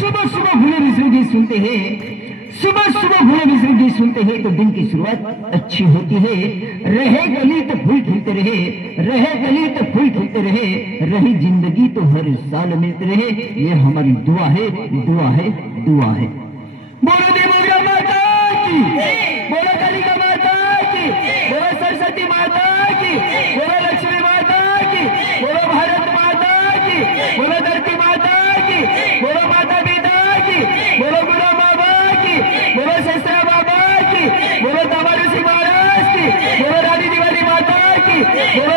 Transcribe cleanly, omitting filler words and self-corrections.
सुबह सुबह भूले बिसरे गीत सुनते हैं, सुबह सुबह भूले बिसरे गीत सुनते हैं तो दिन की शुरुआत अच्छी होती है। रहे गली तो फूल खिलते रहे, रहे गली तो फूल खिलते रहे, रही जिंदगी तो हर साल मिलते रहे। ये हमारी दुआ है, दुआ है, दुआ है। बोलो देवों माता की, बोलो कालिका माता की, बोलो सरस्वती माता की, बोलो लक्ष्मी माता की, बोलो भारत माता की, बोलो धरती माता की, बोलो माता पिता की, बोलो गुरु बाबा की, बोलो शस्त्रा बाबा की, बोलो तमालुसी महाराज की, बोलो रानी दिवाली माता की, बोलो